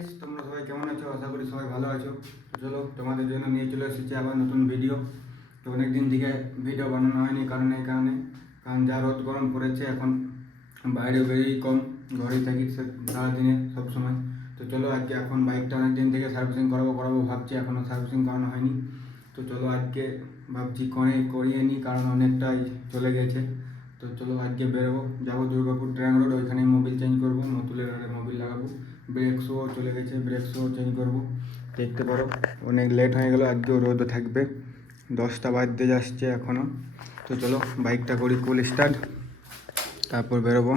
Guys, তোমরা সবাই কেমন আছো? আশা করি সবাই ভালো আছো। তো চলো তোমাদের জন্য নিয়ে চলে এসেছি আবার নতুন ভিডিও। তো অনেক দিন থেকে ভিডিও বানানো হয়নি কারণ যা রোদ গরম পড়েছে এখন বাইরে বেরিয়েই কম, ঘরেই থাকি সারাদিনে সবসময়। তো চলো আজকে এখন বাইকটা অনেক দিন থেকে সার্ভিসিং করাবো ভাবছি, এখনও সার্ভিসিং করানো হয়নি। তো চলো আজকে ভাবছি করিয়ে নিই, কারণ অনেকটাই চলে গেছে। তো চলো আজকে বেরোবো, যাবো দুর্গাপুর ট্র্যাং রোড, ওইখানেই মোবিল চেঞ্জ করবো, মতুলের আরে মোবিল লাগাবো। ব্রেক শো চলে গেছে, ব্রেক শো চেঞ্জ করবো। দেখতে পারো অনেক লেট হয়ে গেলো, আজকেও রোদ থাকবে, 10টা বাজতে যাচ্ছে এখনও। তো চলো বাইকটা করি কুল স্টার্ট, তারপর বেরোবো।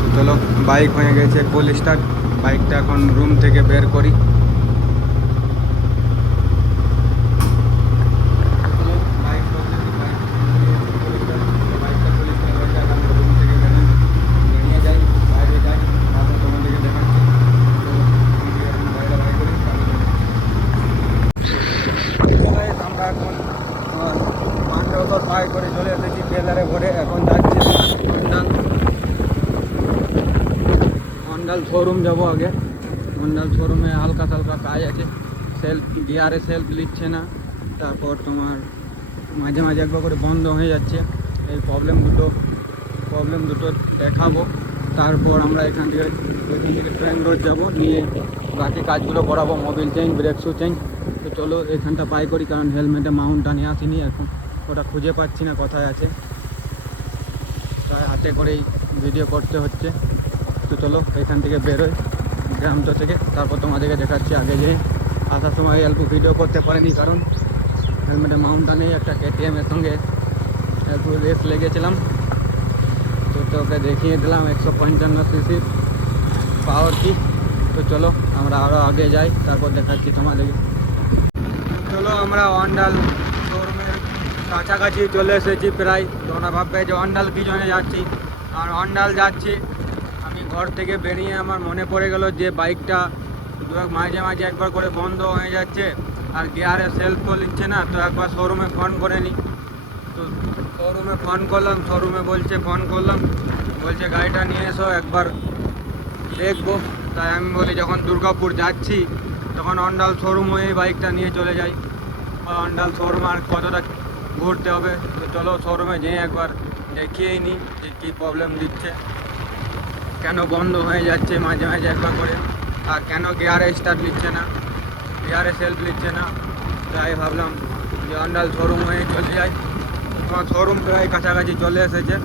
তো চলো বাইক হয়ে গেছে কুল স্টার্ট, বাইকটা এখন রুম থেকে বের করি। পায়ে করে চলে এসেছি ট্রেলারে ভরে, এখন যাচ্ছি হন্ডাল শোরুম যাবো। আগে হন্ডাল শোরুমে হালকা কাজ আছে, গিয়ারে সেলফ নিচ্ছে না, তারপর তোমার মাঝে মাঝে একবার করে বন্ধ হয়ে যাচ্ছে। এই প্রবলেম দুটো দেখাবো, তারপর আমরা এখান থেকে ট্রেন রোড যাবো, নিয়ে বাকি কাজগুলো করাবো, Mobil change, brake shoe change. তো চলো এখানটা পাই করি, কারণ হেলমেটে মাউন্টটা নিয়ে আসিনি, এখন ওটা খুঁজে পাচ্ছি না কোথায় আছে, তাই হাতে করেই ভিডিও করতে হচ্ছে। তো চলো এখান থেকে বেরোই গ্রামটা থেকে, তারপর তোমাদেরকে দেখাচ্ছি। আগে যে আসার সময় অল্প ভিডিও করতে পারিনি, কারণ হেলমেটে মাউন্টটা নেই। একটা KTM-এর সঙ্গে অল্প রেস লেগেছিলাম, তো তোকে দেখিয়ে দিলাম 155 সিসির পাওয়ার কি। তো চলো আমরা আরও আগে যাই, তারপর দেখাচ্ছি তোমাদেরকে। চলো আমরা অন্ডাল শোরুমের কাছাকাছি চলে এসেছি প্রায়। তোমরা ভাববে যে অন্ডাল কি জন্য যাচ্ছি, আর অন্ডাল যাচ্ছি আমি ঘর থেকে বেরিয়ে আমার মনে পড়ে গেল যে বাইকটা মাঝে মাঝে একবার করে বন্ধ হয়ে যাচ্ছে, আর গিয়ারে সেলফও নিচ্ছে না। তো একবার শোরুমে ফোন করে নিই। তো শোরুমে ফোন করলাম, ফোন করলাম, বলছে গাড়িটা নিয়ে এসো একবার দেখবো। তাই আমি বলি যখন দুর্গাপুর যাচ্ছি তখন অন্ডাল শোরুম হয়ে বাইকটা নিয়ে চলে যাই। অন্ডাল শোরুম আর কতটা ঘুরতে হবে, তো চলো শোরুমে যেয়ে একবার দেখিয়েই নিই যে কী প্রবলেম দিচ্ছে, কেন বন্ধ হয়ে যাচ্ছে মাঝে মাঝে একবার করে, আর কেন গিয়ারে স্টার্ট নিচ্ছে না, গিয়ারে সেলফ নিচ্ছে না। তাই ভাবলাম যে অন্ডাল শোরুম হয়ে চলে যাই। আমার শোরুম প্রায় কাছাকাছি চলে এসেছে,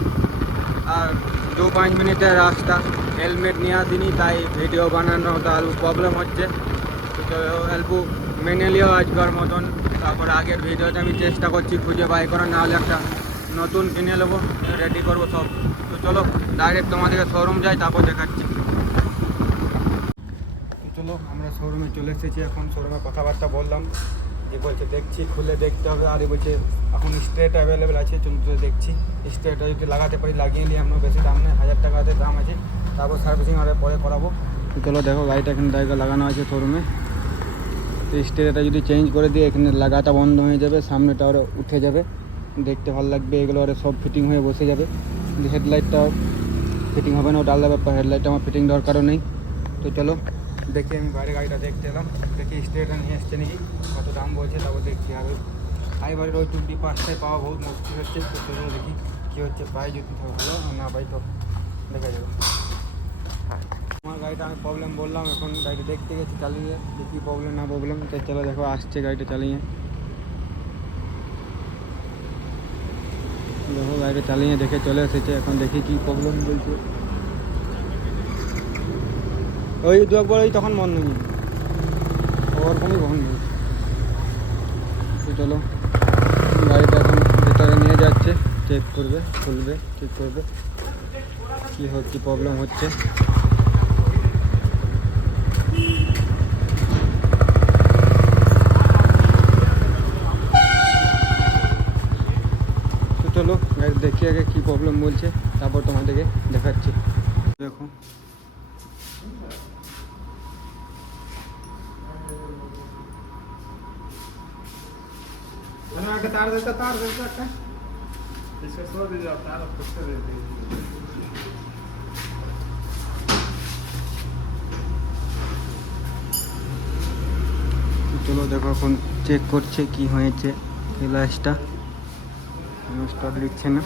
আর 2-5 মিনিটের রাস্তা। হেলমেট নিয়ে আসিনি, তাই ভিডিও বানানো তার প্রবলেম হচ্ছে। তো অল্প মেনে নিও আজকার মতন। তারপর আগের ভিডিওতে আমি চেষ্টা করছি খুঁজে বাই করার, নাহলে একটা নতুন কিনে নেবো, রেডি করবো সব। তো চলো ডাইরেক্ট তোমাদেরকে শোরুম যাই, তারপর দেখাচ্ছি। চলো আমরা শোরুমে চলে এসেছি, এখন শোরুমে কথাবার্তা বললাম, যে বলছে দেখছি খুলে দেখতে হবে, আর বলছে এখন স্ট্রেট অ্যাভেলেবেল আছে, চলতে দেখছি স্ট্রেটটা যদি লাগাতে পারি লাগিয়ে নিই, আমরা বেশি দাম নেই, 1000 টাকাতে দাম আছে, তারপর সার্ভিসিং আরে পরে করাবো। চলো দেখো গাড়িটা এখানে জায়গা লাগানো আছে শোরুমে। তো স্ট্রেটটা যদি চেঞ্জ করে দিয়ে এখানে লাগাটা বন্ধ হয়ে যাবে, সামনেটা ওরা উঠে যাবে, দেখতে ভালো লাগবে, এগুলো ওরা সব ফিটিং হয়ে বসে যাবে। কিন্তু হেডলাইটটাও ফিটিং হবে না, ওটা আলাদা ব্যাপার, হেডলাইটটা আমার ফিটিং দরকারও নেই। তো চলো দেখি, আমি বাইরে গাড়িটা দেখতে এলাম, দেখি স্ট্রেটটা নিয়ে এসছে নাকি, কত দাম বলছে, তারপর দেখছি। আর হাইবারের ওই 2D5টাই পাওয়া বহুত মুশকিল হচ্ছে। তো চলো দেখি কী হচ্ছে, পাই যদি ভালো, না পাই তো দেখা যাবে। আমার গাড়িটা আমি প্রবলেম বললাম, এখন গাড়িটা দেখতে গেছি চালিয়ে, যে কী প্রবলেম না প্রবলেম। তো চলো দেখো আসছে গাড়িটা চালিয়ে, দেখো গাড়িটা চালিয়ে দেখে চলে এসেছে, এখন দেখি কী প্রবলেম বলছে। ওই দু একবার ওই তখন বন্ধ নেই, ওরকমই বন্ধ। তো চলো গাড়িটা এখন ভেতরে নিয়ে যাচ্ছে, চেক করবে, খুলবে, ঠিক করবে কী হচ্ছে, প্রবলেম হচ্ছে। তো চলো গাড়ি দেখি আগে কী প্রবলেম বলছে, তারপর তোমাদেরকে দেখাচ্ছি। দেখো একটা তার একটা দেখো এখন চেক করছে কি হয়েছে গ্লাসটা, স্টার্ট দিচ্ছে না।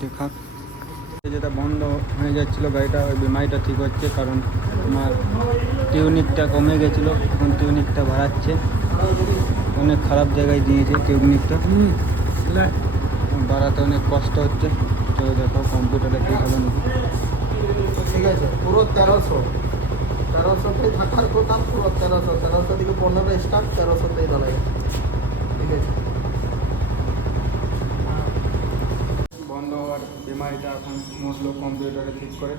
দেখা যেটা বন্ধ হয়ে যাচ্ছিলো গাড়িটা, ওই বিমাইটা ঠিক হচ্ছে, কারণ আমার টিউনিকটা কমে গেছিলো, এখন টিউনিকটা বাড়াচ্ছে। অনেক খারাপ জায়গায় দিয়েছে টিউনিকটা, বাড়াতে অনেক কষ্ট হচ্ছে। তো দেখো কম্পিউটারে ঠিক হলো নাকি। ঠিক আছে, পুরো 1300 থাকার কথা, পুরো 1300 থেকে 15 স্টার্ট, 1300 ধরে। ঠিক আছে, বন্ধ হওয়ার বিমারিটা এখন মুছলো কম্পিউটারে ঠিক করে।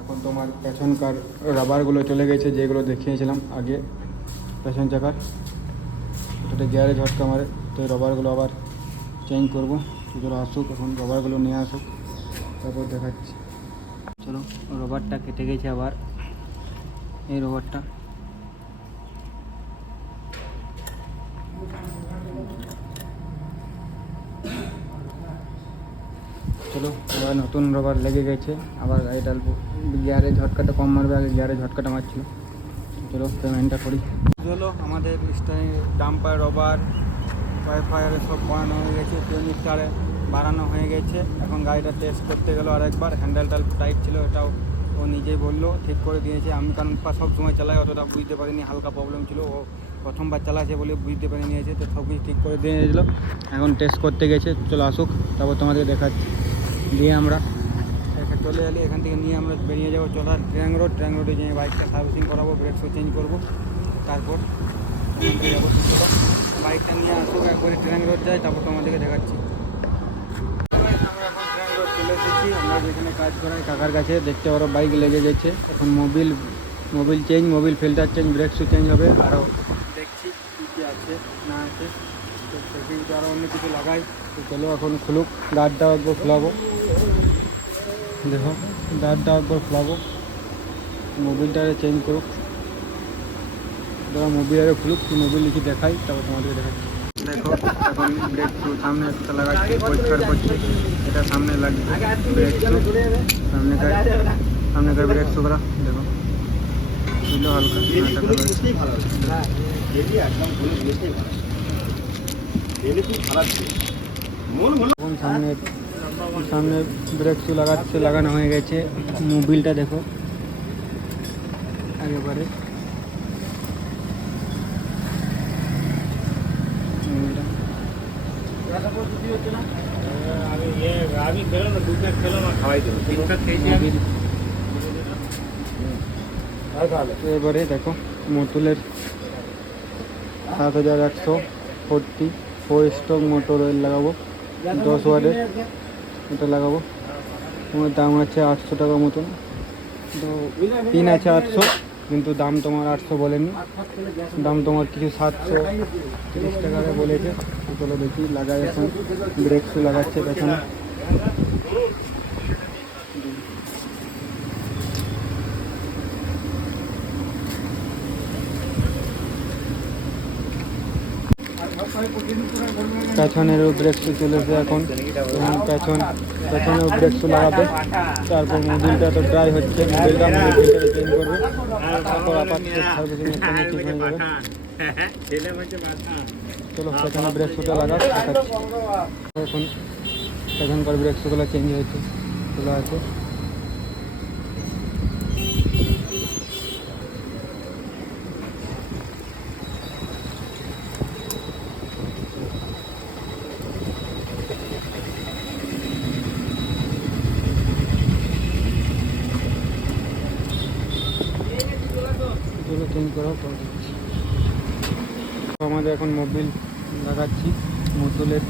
এখন তোমার পেছনকার রাবারগুলো চলে গেছে, যেগুলো দেখিয়েছিলাম আগে পেছন চাকার, ওটাতে গিয়ারে ঝটকা মারে। তো এই রাবারগুলো আবার চেঞ্জ করবো। তো চলো আসুক, এখন রাবারগুলো নিয়ে আসুক, তারপর দেখাচ্ছি। চলো, রবারটা কেটে গেছে আবার, এই রবারটা। চলো, আবার নতুন রবার লেগে গেছে, আবার গাড়িটা গিয়ারে ঝটকাটা কম মারবে, আগে গিয়ারে ঝটকাটা মারছিল। চলো পেমেন্টটা করি। চলো, আমাদের ডাম্পার রবার ওয়াইফায়ার সব বানানো হয়ে গেছে, টিউনিকটারে বাড়ানো হয়ে গেছে। এখন গাড়িটা টেস্ট করতে গেলো আরেকবার, হ্যান্ডেলটা টাইট ছিল, এটাও ও নিজেই বললো ঠিক করে দিয়েছে। আমি কারণ সব সময় চালাই, অতটা বুঝতে পারিনি, হালকা প্রবলেম ছিল, ও প্রথমবার চালাচ্ছে বলে বুঝতে পারে নিয়েছে। তো সব কিছু ঠিক করে দিয়ে দিয়েছিলো, এখন টেস্ট করতে গেছে। চলো আসুক, তারপর তোমাদের দেখাচ্ছি। দিয়ে আমরা চলে এলি, এখান থেকে নিয়ে আমরা বেরিয়ে যাবো চলার ট্র্যাং রোডে যেয়ে বাইকটা সার্ভিসিং করাবো, ব্রেক শো চেঞ্জ করবো, তারপর যাবো। বাইকটা নিয়ে আসুক, একবারে ট্র্যাং রোড যাই, তারপর তোমাদেরকে দেখাচ্ছি। আমরা এখন ট্র্যাং রোড চলে এসেছি, আমরা যেখানে কাজ করাই কাকার কাছে। দেখতে পারো বাইক লেগে গেছে, এখন Mobil change, Mobil filter change, break show change হবে। আরও দেখছি কী কী আছে না আছে, তো দেখি আরও অন্য কিছু লাগাই। তো চলো এখন খুলুক, গার্ডটাও একবার খোলাবো। দেখো গার্ডটা একবার খোলাবো, মোবিলটা চেঞ্জ করুক, ধরো মোবিল আরে খুলুক, মোবিল লিখে দেখাই, তারপর তোমাদেরকে দেখাচ্ছি। দেখো এখন ব্রেক শু সামনে একটা লাগাচ্ছি, পরিষ্কার করছি। এটা সামনে লাগবে ব্রেক শু, সামনেকার ব্রেক শু করা। দেখো ছিল হালকা, এখন সামনে ব্রেক শু লাগানো হয়ে গেছে। মোবিলটা দেখো একেবারে, এবারে দেখো মোটুলের 7140 স্টক মোটর অয়েল লাগাবো, 10 ওয়াটের এটা লাগাবো। তোমার দাম আছে 800 টাকা মতন, তো পিন আছে 800, কিন্তু দাম তোমার 800 বলেনি, দাম তোমার কিছু 730 টাকা বলেছে। চলো দেখি লাগাই, এখন ব্রেক শু লাগাচ্ছে পেছনে। পেছনেরও ব্রেক শু চলেছে এখন, পেছনেও ব্রেক শু লাগাবে। তারপর মোবিলটা তো ড্রাই হচ্ছে, মোবিলটা ফিল্টারে চেঞ্জ করবে, তারপর আবার সার্ভিসিং ঠিক হয়ে যাবে। চলো পেছনে ব্রেক শুটা লাগাও, দেখাচ্ছি। এখন পেছনকার ব্রেক শুগুলো চেঞ্জ হয়েছে, খোলা আছে। চেঞ্জ করাও আমাদের এখন মোবিল লাগাচ্ছি, মোটুলের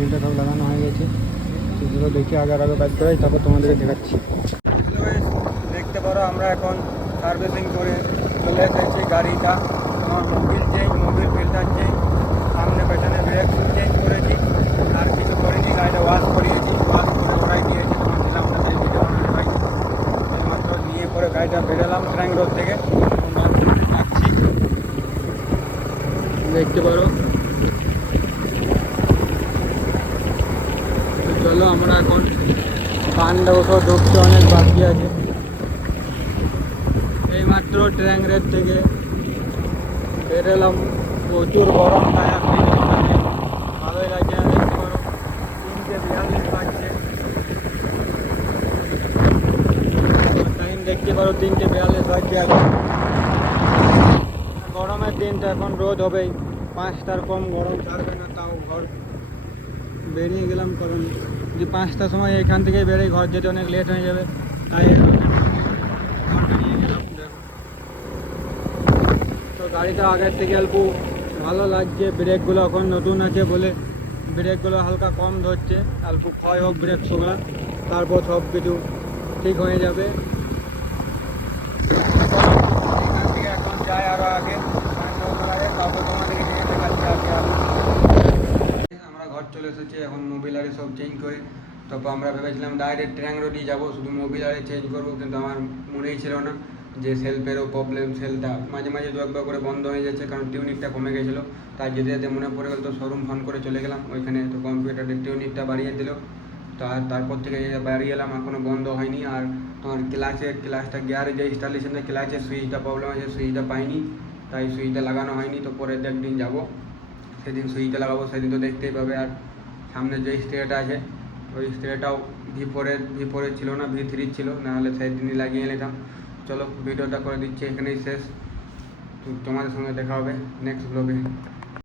ফিল্টার সব লাগানো হয়ে গেছে। সেগুলো দেখে আগে কাজ করাই, তারপর তোমাদেরকে দেখাচ্ছি। দেখতে পারো আমরা এখন সার্ভিসিং করে চলে এসেছি গাড়িটা। আমার Mobil change, Mobil filter change, সামনে পেছনে ব্রেক চেঞ্জ করেছি, আর কিছু করিনি। গাড়িটা ওয়াশ করিয়েছি, ওয়াশ করে ওরাই দিয়েছে, কোনো দিলাম না, সেই ভিডিও ভাই এইমাত্র নিয়ে পরে গাড়িটা বেরোলাম ট্র্যাঙ্ক রোড থেকে। যাচ্ছি, দেখতে পারো। তো চলো আমরা এখন পান্ডা কোথাও ঢুকতে অনেক বাকি আছে। এইমাত্র ট্র্যাঙ্ক রোড থেকে বেরোলাম, প্রচুর গরম, তাই আপনি ভালোই লাগছে না। দেখতে পারো 3:42 বাজছে, টাইম দেখতে পারো 3:42 বাজছে। এখন গরমের দিন তো, এখন রোদ হবেই, 5টার কম গরম ছাড়বে না। তাও ঘর বেরিয়ে গেলাম, কারণ যদি 5টার সময় এখান থেকে বেরোই ঘর যেতে অনেক লেট হয়ে যাবে, তাই তো গাড়িটা আগের থেকে অল্প ভালো লাগছে। ব্রেকগুলো এখন নতুন আছে বলে ব্রেকগুলো হালকা কম ধরছে, অল্প ক্ষয় হোক ব্রেক সোগা, তারপর সব কিছু ঠিক হয়ে যাবে। এখান থেকে এখন যাই আরও আগে, তারপর তোমাদেরকে নিয়ে দেখাচ্ছি আগে। আমরা ঘর চলে এসেছি, এখন মোবিল আরে সব চেঞ্জ করে। তারপর আমরা ভেবেছিলাম ডাইরেক্ট ট্র্যাঙ্ক রোডই যাবো, শুধু মোবিল আরে চেঞ্জ করবো, কিন্তু আমার মনেই ছিল না যে সেলফেরও প্রবলেম। সেলটা মাঝে মাঝে দু একবার করে বন্ধ হয়ে যাচ্ছে, কারণ টিউনিকটা কমে গেছিলো। তাই যেতে যেতে মনে পড়ে গেল, তো শোরুম ফোন করে চলে গেলাম ওইখানে। তো কম্পিউটারের টিউনিকটা বাড়িয়ে দিল, তারপর থেকে বাড়িয়ে এলাম, এখনও বন্ধ হয়নি। আর তোমার ক্লাচটা গিয়ারে যে ইনস্টলেশনটা, ক্লাচের সুইচটা প্রবলেম আছে, সুইচটা পাইনি, তাই সুইচটা লাগানো হয়নি। তো পরের একদিন যাবো, সেদিন সুইচটা লাগাবো, সেদিন তো দেখতেই পাবে। আর সামনে যে স্ট্রেটা আছে, ওই স্ট্রেটাও V4 ছিল না, V3 ছিল, নাহলে সেদিনই লাগিয়ে নিতাম। চলো ভিডিওটা করে দিচ্ছি, এখানেই শেষ। তো তোমাদের সঙ্গে দেখা হবে নেক্সট ব্লগে।